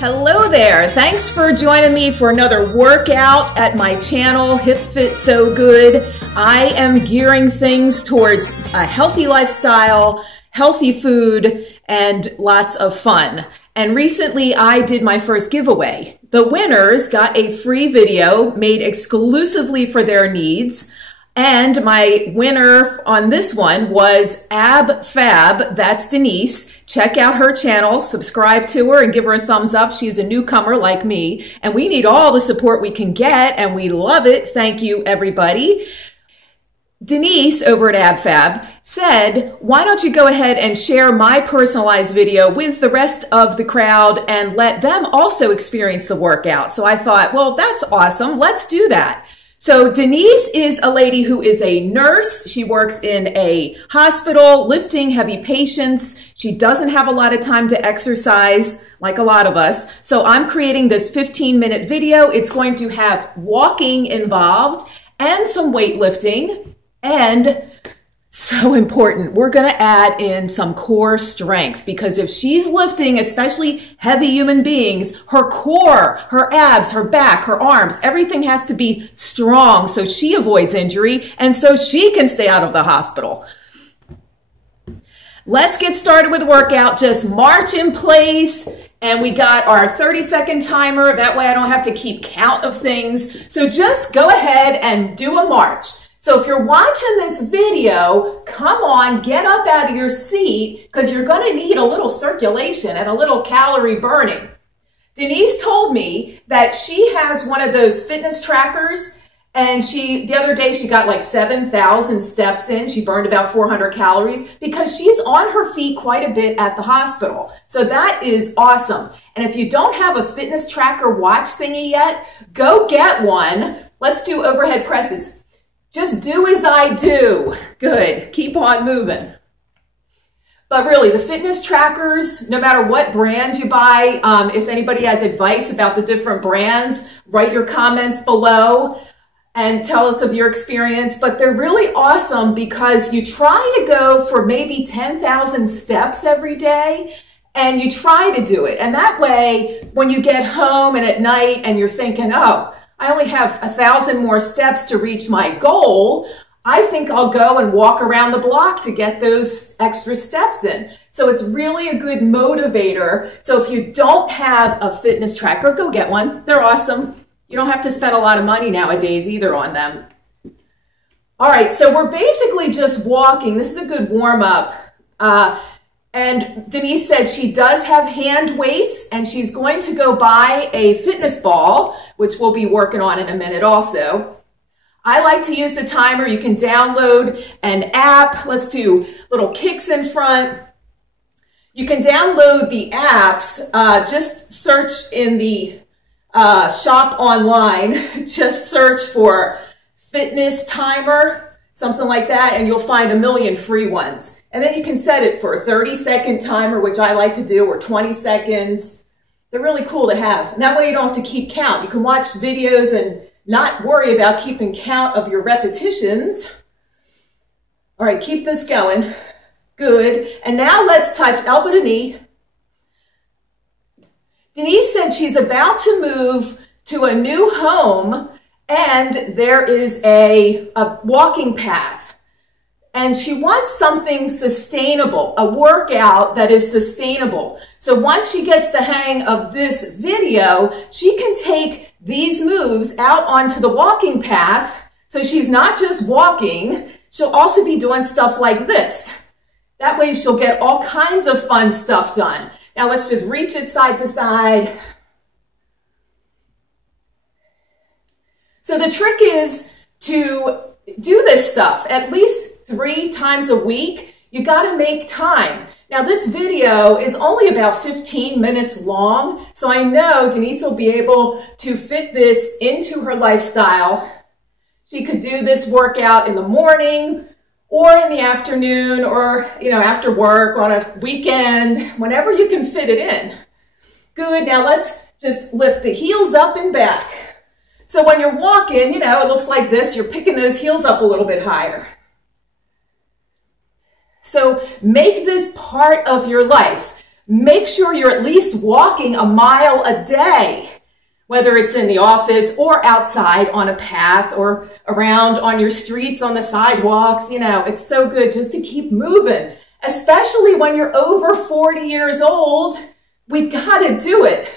Hello there. Thanks for joining me for another workout at my channel, Hip Fit So Good. I am gearing things towards a healthy lifestyle, healthy food, and lots of fun. And recently I did my first giveaway. The winners got a free video made exclusively for their needs. And my winner on this one was Ab Fab. That's Denise. Check out her channel, subscribe to her, and give her a thumbs up. She's a newcomer like me, and we need all the support we can get, and we love it. Thank you, everybody. Denise over at Ab Fab said, why don't you go ahead and share my personalized video with the rest of the crowd and let them also experience the workout? So I thought, well, that's awesome. Let's do that. So Denise is a lady who is a nurse. She works in a hospital lifting heavy patients. She doesn't have a lot of time to exercise like a lot of us. So I'm creating this 15-minute video. It's going to have walking involved and some weightlifting. And so important, we're going to add in some core strength, because if she's lifting, especially heavy human beings, her core, her abs, her back, her arms, everything has to be strong so she avoids injury and so she can stay out of the hospital. Let's get started with the workout. Just march in place. And we got our 30-second timer. That way I don't have to keep count of things. So just go ahead and do a march. So if you're watching this video, come on, get up out of your seat, because you're going to need a little circulation and a little calorie burning. Denise told me that she has one of those fitness trackers, and the other day she got like 7,000 steps in. She burned about 400 calories because she's on her feet quite a bit at the hospital. So that is awesome. And if you don't have a fitness tracker watch thingy yet, go get one. Let's do overhead presses. Just do as I do. Good. Keep on moving. But really, the fitness trackers, no matter what brand you buy, if anybody has advice about the different brands, write your comments below and tell us of your experience. But they're really awesome because you try to go for maybe 10,000 steps every day, and you try to do it. And that way, when you get home and at night and you're thinking, oh, I only have 1,000 more steps to reach my goal, I think I'll go and walk around the block to get those extra steps in. So it's really a good motivator. So if you don't have a fitness tracker, go get one. They're awesome. You don't have to spend a lot of money nowadays either on them. All right, so we're basically just walking. This is a good warm-up. And Denise said she does have hand weights, and she's going to go buy a fitness ball, which we'll be working on in a minute also. I like to use the timer. You can download an app. Let's do little kicks in front. You can download the apps. Just search in the shop online. Just search for fitness timer, something like that, and you'll find a million free ones. And then you can set it for a 30-second timer, which I like to do, or 20 seconds. They're really cool to have. And that way you don't have to keep count. You can watch videos and not worry about keeping count of your repetitions. All right, keep this going. Good. And now let's touch elbow to knee. Denise said she's about to move to a new home, and there is a walking path. And she wants something sustainable, a workout that is sustainable. So once she gets the hang of this video, she can take these moves out onto the walking path. So she's not just walking, she'll also be doing stuff like this. That way she'll get all kinds of fun stuff done. Now let's just reach it side to side. So the trick is to do this stuff at least 3 times a week. You got to make time. Now this video is only about 15 minutes long, so I know Denise will be able to fit this into her lifestyle. She could do this workout in the morning or in the afternoon, or after work, on a weekend, whenever you can fit it in. Good. Now let's just lift the heels up and back. So when you're walking, it looks like this. You're picking those heels up a little bit higher. So make this part of your life. make sure you're at least walking a mile a day, whether it's in the office or outside on a path or around on your streets, on the sidewalks. You know, it's so good just to keep moving, especially when you're over 40 years old. We gotta do it.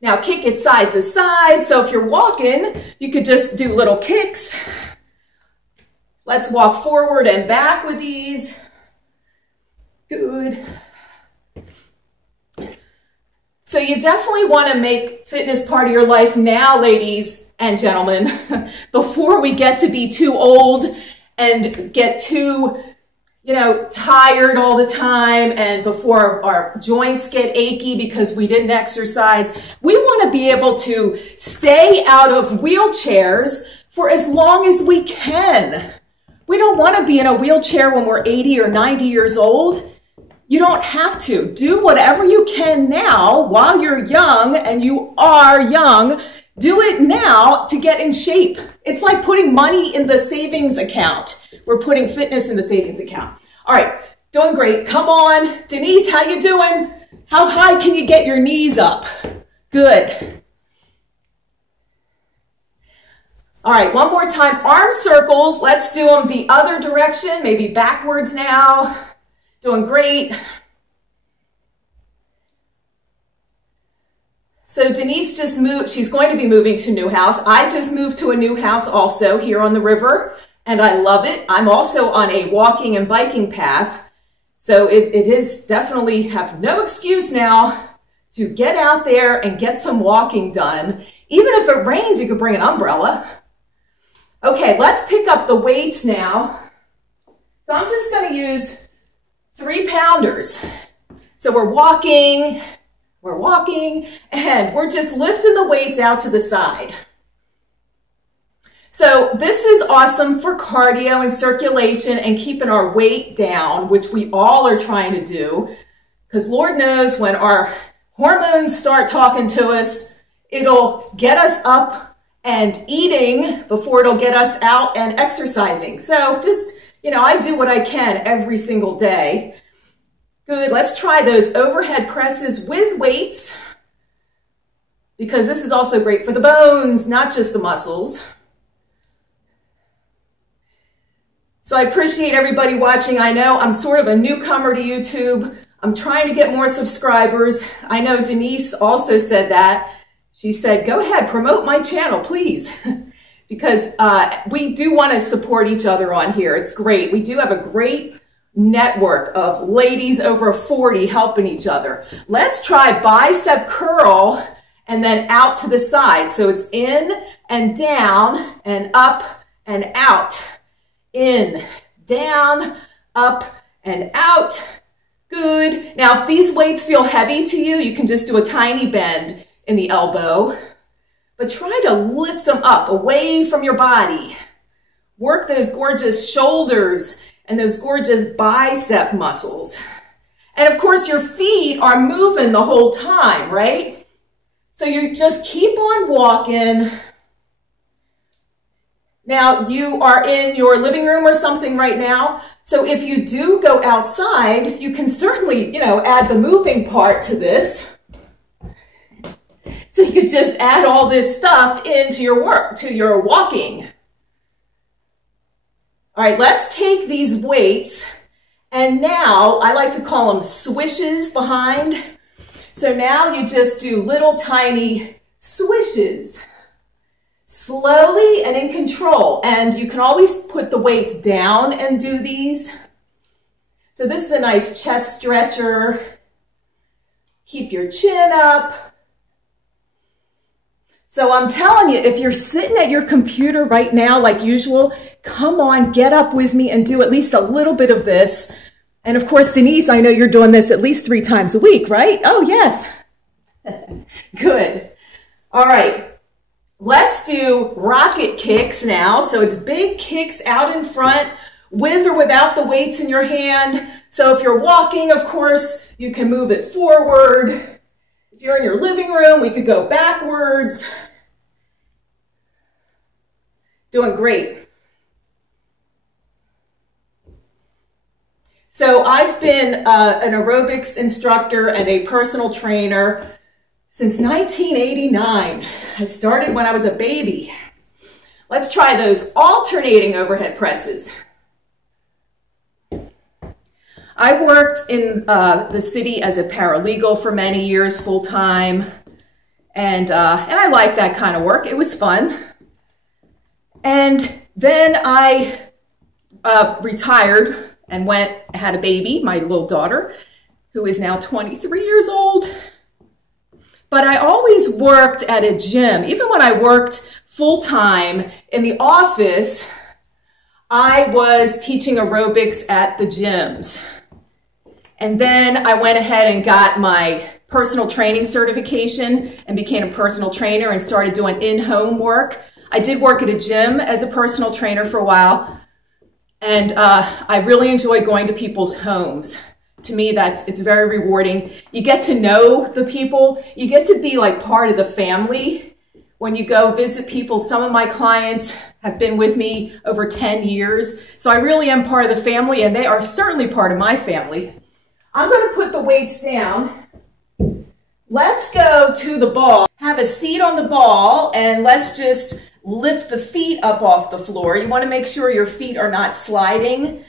Now kick it side to side. So if you're walking, you could just do little kicks. Let's walk forward and back with these. Good. So you definitely want to make fitness part of your life now, ladies and gentlemen, before we get to be too old and get too, you know, tired all the time, and before our joints get achy because we didn't exercise. We want to be able to stay out of wheelchairs for as long as we can. We don't want to be in a wheelchair when we're 80 or 90 years old. You don't have to. Do whatever you can now while you're young, and you are young. Do it now to get in shape. It's like putting money in the savings account. We're putting fitness in the savings account. All right, doing great. Come on. Denise, how you doing? How high can you get your knees up? Good. All right, one more time. Arm circles. Let's do them the other direction, maybe backwards now. Doing great. So Denise just moved. She's going to be moving to a new house. I just moved to a new house also here on the river, and I love it. I'm also on a walking and biking path. So it is definitely, have no excuse now to get out there and get some walking done. Even if it rains, you could bring an umbrella. Okay, let's pick up the weights now. So I'm just going to use 3-pounders. So we're walking, and we're just lifting the weights out to the side. So this is awesome for cardio and circulation and keeping our weight down, which we all are trying to do, because Lord knows when our hormones start talking to us, it'll get us up and eating before it'll get us out and exercising. So just, you know, I do what I can every single day. Good. Let's try those overhead presses with weights, because this is also great for the bones, not just the muscles. So I appreciate everybody watching. I know I'm sort of a newcomer to YouTube. I'm trying to get more subscribers. I know Denise also said that. She said, go ahead, promote my channel, please. Because we do want to support each other on here. It's great. We do have a great network of ladies over 40 helping each other. Let's try bicep curl and then out to the side. So it's in and down and up and out. In, down, up, and out. Good. Now, if these weights feel heavy to you, you can just do a tiny bend in the elbow, but try to lift them up away from your body. Work those gorgeous shoulders and those gorgeous bicep muscles. And of course, your feet are moving the whole time, right? So you just keep on walking. Now, you are in your living room or something right now. So if you do go outside, you can certainly, you know, add the moving part to this. So you could just add all this stuff into your work, to your walking. All right, let's take these weights. And now, I like to call them swishes behind. So now you just do little tiny swishes. Slowly and in control. And you can always put the weights down and do these. So this is a nice chest stretcher. Keep your chin up. So I'm telling you, if you're sitting at your computer right now like usual, come on, get up with me and do at least a little bit of this. And of course, Denise, I know you're doing this at least 3 times a week, right? Oh, yes. Good. All right. Let's do rocket kicks now. So it's big kicks out in front with or without the weights in your hand. So if you're walking, of course, you can move it forward. If you're in your living room, we could go backwards. Doing great. So I've been an aerobics instructor and a personal trainer since 1989. I started when I was a baby. Let's try those alternating overhead presses. I worked in the city as a paralegal for many years, full-time, and I liked that kind of work. It was fun. And then I retired and had a baby, my little daughter, who is now 23 years old. But I always worked at a gym. Even when I worked full-time in the office, I was teaching aerobics at the gyms. And then I went ahead and got my personal training certification and became a personal trainer and started doing in-home work. I did work at a gym as a personal trainer for a while, and I really enjoy going to people's homes. To me, it's very rewarding. You get to know the people. You get to be like part of the family when you go visit people. Some of my clients have been with me over 10 years, so I really am part of the family, and they are certainly part of my family. I'm going to put the weights down. Let's go to the ball. Have a seat on the ball, and let's just lift the feet up off the floor. You want to make sure your feet are not sliding.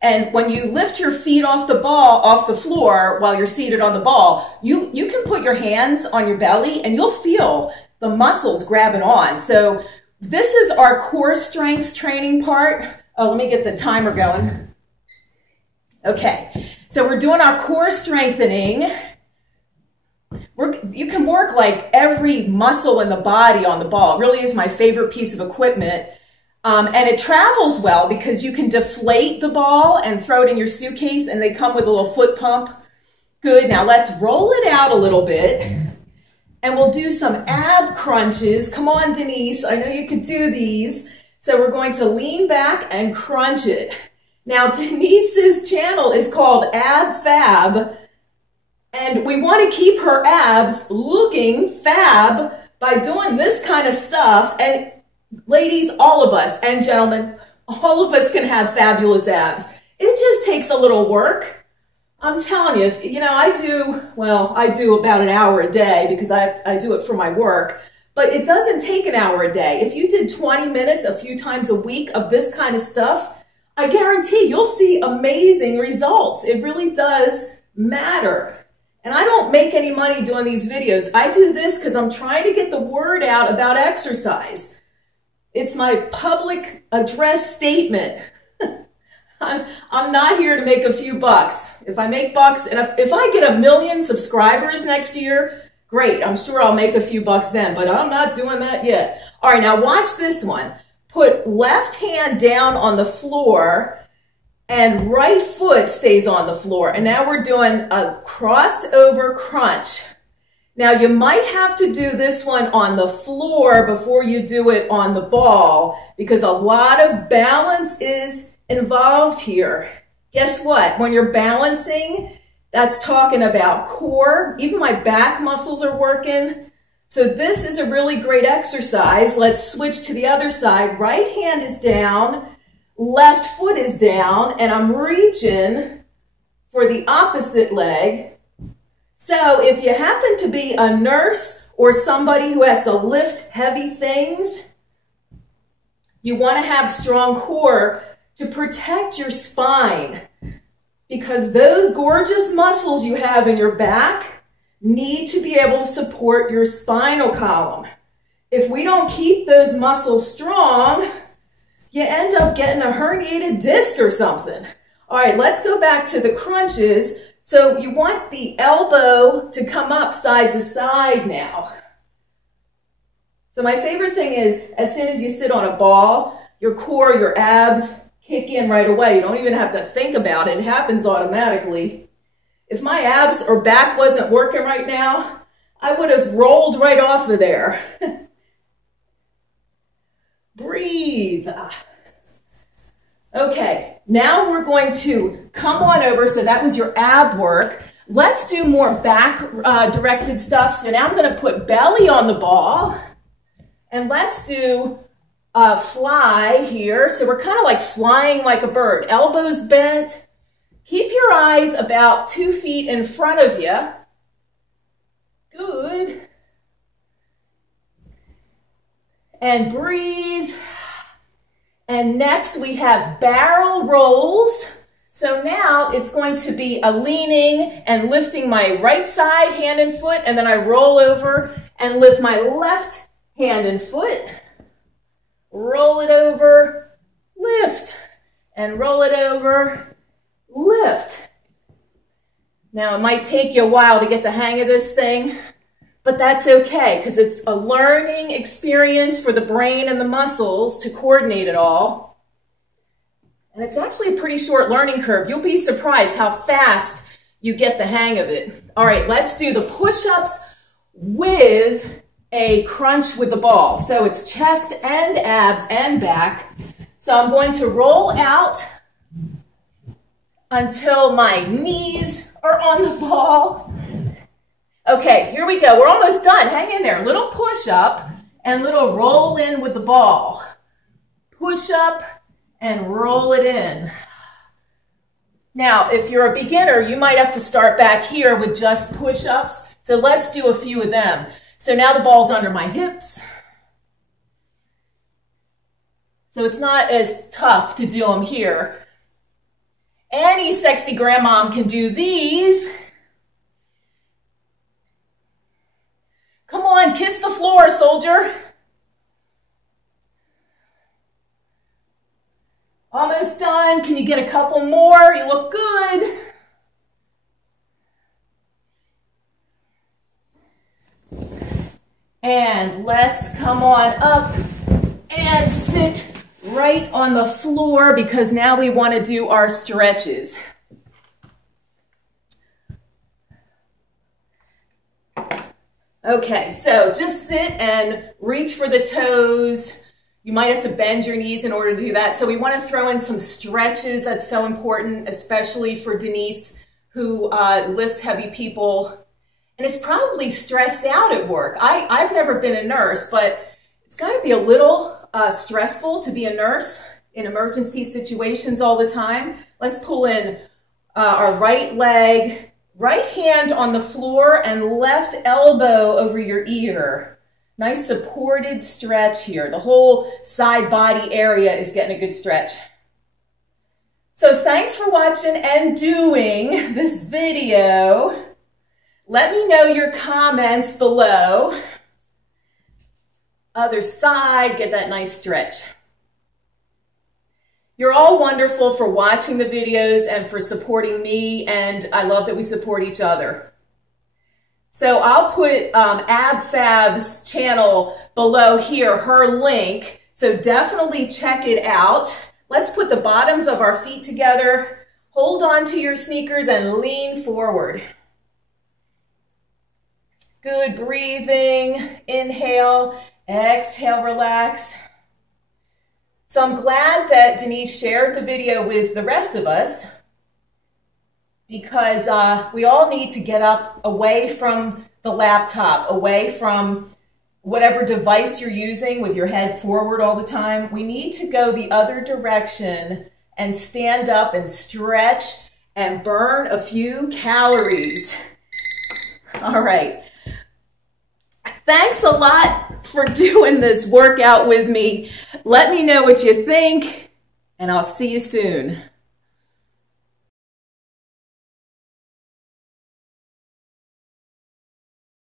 And when you lift your feet off the floor while you're seated on the ball, you can put your hands on your belly and you'll feel the muscles grabbing on. So this is our core strength training part. Oh, let me get the timer going. Okay, so we're doing our core strengthening. You can work like every muscle in the body on the ball. It really is my favorite piece of equipment. And it travels well because you can deflate the ball and throw it in your suitcase, and they come with a little foot pump. Good, now let's roll it out a little bit. And we'll do some ab crunches. Come on, Denise, I know you could do these. So we're going to lean back and crunch it. Now, Denise's channel is called Ab Fab, and we want to keep her abs looking fab by doing this kind of stuff. And ladies, all of us, and gentlemen, all of us can have fabulous abs. It just takes a little work. I'm telling you, I do about an hour a day because I do it for my work, but it doesn't take an hour a day. If you did 20 minutes a few times a week of this kind of stuff, I guarantee you'll see amazing results. It really does matter. And I don't make any money doing these videos. I do this because I'm trying to get the word out about exercise. It's my public address statement. I'm not here to make a few bucks. If I make bucks, and if I get 1 million subscribers next year, great. I'm sure I'll make a few bucks then, but I'm not doing that yet. All right, now watch this one. Put left hand down on the floor and right foot stays on the floor. And now we're doing a crossover crunch. Now you might have to do this one on the floor before you do it on the ball because a lot of balance is involved here. Guess what? When you're balancing, that's talking about core. Even my back muscles are working. So this is a really great exercise. Let's switch to the other side. Right hand is down, left foot is down, and I'm reaching for the opposite leg. So if you happen to be a nurse or somebody who has to lift heavy things, you want to have strong core to protect your spine because those gorgeous muscles you have in your back need to be able to support your spinal column. If we don't keep those muscles strong, you end up getting a herniated disc or something. All right, let's go back to the crunches. So you want the elbow to come up side to side now. So my favorite thing is as soon as you sit on a ball, your core, your abs kick in right away. You don't even have to think about it. It happens automatically. If my abs or back wasn't working right now, I would have rolled right off of there. Breathe. Okay, now we're going to come on over. So that was your ab work. Let's do more back directed stuff. So now I'm going to put belly on the ball and let's do fly here. So we're kind of like flying like a bird. Elbows bent, Keep your eyes about 2 feet in front of you. Good. And breathe. And next we have barrel rolls. So now it's going to be a leaning and lifting my right side hand and foot, and then I roll over and lift my left hand and foot. Roll it over, lift, and roll it over, lift. Now it might take you a while to get the hang of this thing, but that's okay because it's a learning experience for the brain and the muscles to coordinate it all. And it's actually a pretty short learning curve. You'll be surprised how fast you get the hang of it. All right, let's do the push-ups with a crunch with the ball. So it's chest and abs and back. So I'm going to roll out until my knees are on the ball. Okay, here we go. We're almost done. Hang in there. Little push-up and little roll in with the ball. Push-up and roll it in. Now, if you're a beginner, you might have to start back here with just push-ups. So let's do a few of them. So now the ball's under my hips. So it's not as tough to do them here. Any sexy grandmom can do these. Come on, kiss the floor, soldier. Almost done. Can you get a couple more? You look good. And let's come on up and sit right on the floor because now we want to do our stretches. Okay, so just sit and reach for the toes. You might have to bend your knees in order to do that. So we want to throw in some stretches. That's so important, especially for Denise, who lifts heavy people and is probably stressed out at work. I've never been a nurse, but it's got to be a little stressful to be a nurse in emergency situations all the time. Let's pull in our right leg, right hand on the floor, and left elbow over your ear. Nice supported stretch here. The whole side body area is getting a good stretch. So thanks for watching and doing this video. Let me know your comments below. Other side, get that nice stretch. You're all wonderful for watching the videos and for supporting me, and I love that we support each other. So I'll put Ab Fab's channel below here, her link, so definitely check it out. Let's put the bottoms of our feet together, hold on to your sneakers, and lean forward. Good breathing, inhale, exhale, relax. So I'm glad that Denise shared the video with the rest of us, because we all need to get up away from the laptop, away from whatever device you're using with your head forward all the time. We need to go the other direction and stand up and stretch and burn a few calories. All right. Thanks a lot for doing this workout with me. Let me know what you think, and I'll see you soon.